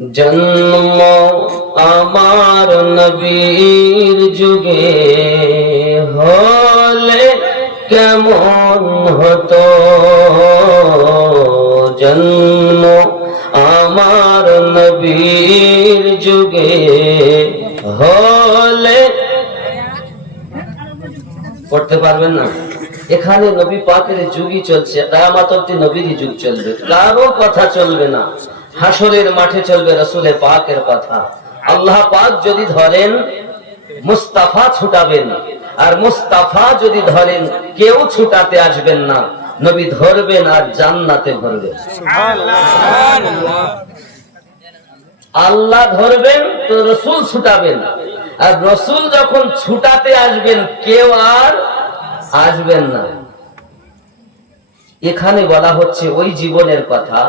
জন্ম আমার নবীর যুগে হলে কেমন হতো, জন্ম আমার নবীর যুগে হলে পড়তে পারবেন না। এখানে নবী পাকের যুগই চলছে, কিয়ামত অবধি নবীরই যুগ চলবে, কারো কথা চলবে না। হাসরের মাঠে চলবে রাসূলে পাকের কথা। আল্লাহ পাক যদি ধরেন মুস্তাফা ছুটাবেন, আর মুস্তাফা যদি ধরেন কেউ ছুটাতে আসবেন না। নবী ধরবেন আর জান্নাতে ভরবেন। সুবহানাল্লাহ। আল্লাহ ধরবেন তো রাসূল ছুটাবেন, আর রাসূল যখন ছুটাতে আসবেন কেউ আর আসবেন না। এখানে বলা হচ্ছে ওই জীবনের কথা।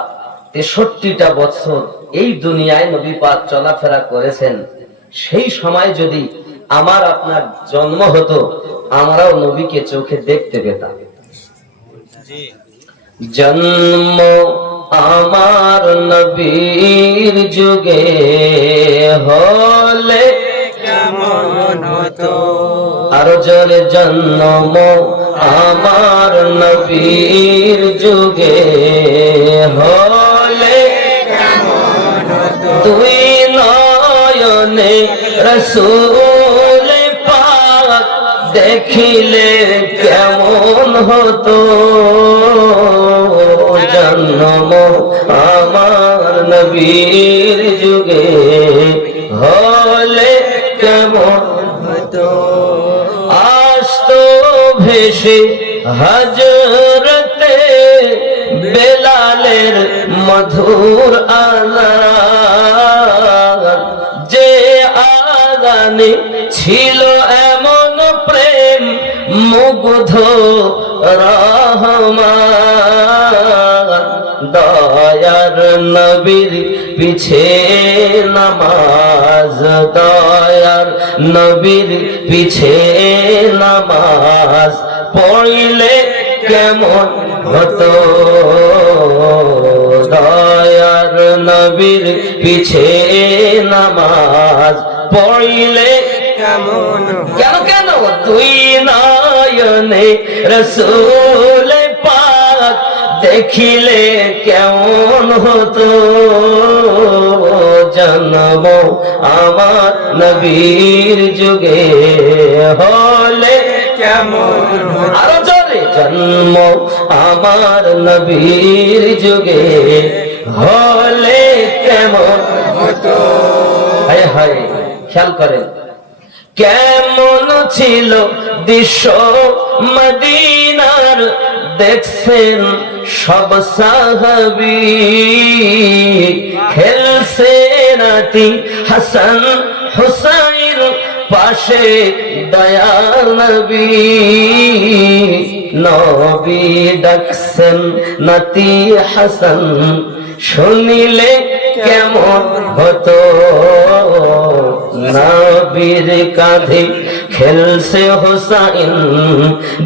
63টা বছর এই দুনিয়ায় নবী পাক চলাফেরা করেছেন। সেই সময় যদি আমার আপনার জন্ম হতো, আমরাও নবীকে চোখে দেখতে পেতাম। জন্ম আমার নবীর যুগে হলে কেমন হতো, আরো জোরে জন্ম আমার নবীর যুগে হলে কেমন হতো, দুই নয়নে রাসূল পাক দেখিলে কেমন হতো, জন্ম আমার নবীর যুগে হলে কেমন হতো, আসতো ভেসে হযরতে বেলালের মধুর আযান, যে আযানে ছিল এমন প্রেম মুগ্ধ রহমান, দয়ার নবীর পিছে নামাজ, দয়ার নবীর পিছে নামাজ পড়লে কেমন হতো, দয়ার নবীর পিছে নামাজ পড়লে কেমন, কেন কেন দুই নয়নে রাসূল পাক দেখিলে কেমন হতো, জন্ম আমার নবীর যুগে হলে কেমন হতো, আরো জোরে জন্ম আমার নবীর যুগে হলে কেমন হতো। হায় হায়, খেয়াল করেন কেমন ছিল দৃশ্য মদিনার, দেখছেন সব সাহাবী, খেলছে নাতি হাসান হুসাইন পাশে দয়াল নবী, নবী ডাকছেন নাতি হাসান শুনিলে কেমন হতো, নবীর কাঁধে খেলছে হুসাইন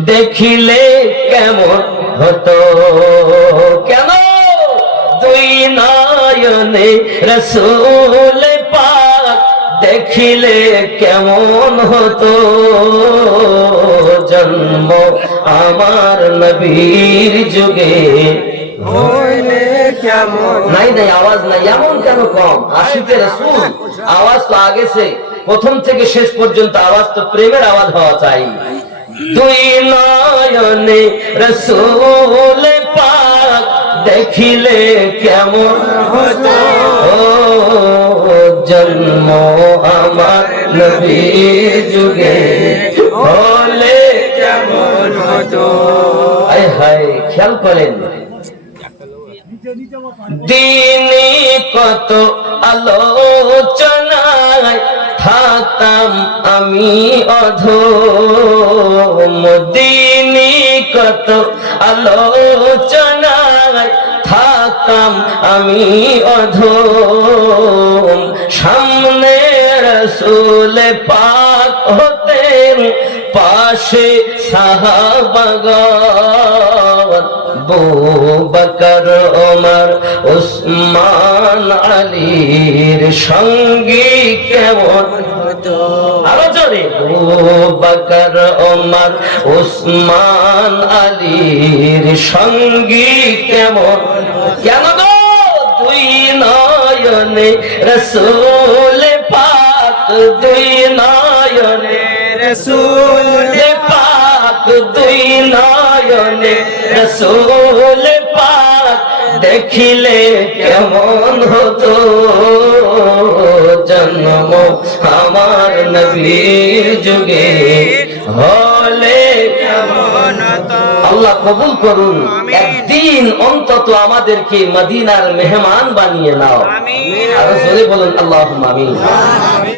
দেখিলে কেমন হতো, কেন দুই নয়নে রাসূল পাক দেখিলে কেমন হতো, জন্ম আমার নবীর যুগে হইলে কেমন। নাই নাই, আওয়াজ নাই, এমন কেন কম? আশিকে রাসূল আওয়াজ তো আগেছে, প্রথম থেকে শেষ পর্যন্ত আওয়াজ তো প্রেমের আওয়াজ হওয়া চাই। দুই নয়নে রাসূল পাক দেখিলে কেমন হতো, জন্ম আমার নবীর যুগে হলে কেমন হতো। হায় হায়, খেয়াল করেন দিনে কত আলোচনায় থাকতাম আমি অধম, দিনে কত আলোচনায় থাকতাম আমি অধম, সামনে রাসূল পাক হতেন পাশে সাহাবাগণ, আবু বকর ওমর উসমান আলীর সঙ্গী কেমন হতো, আরো জোরে, আবু বকর ওমর উসমান আলীর সঙ্গী কেমন, কেন গো দুই নয়নে রাসূল পাক, দুই নয়নে রাসূল পাক, দুই নয়নে রাসূল পাক দেখিলে কেমন হতো, জন্ম আমার নবীর যুগে হলে কেমন হতো। আল্লাহ কবুল করুন, একদিন অন্তত আমাদেরকে মদিনার মেহমান বানিয়ে নাও। আরো জোরে বলুন আল্লাহুম্মা আমিন।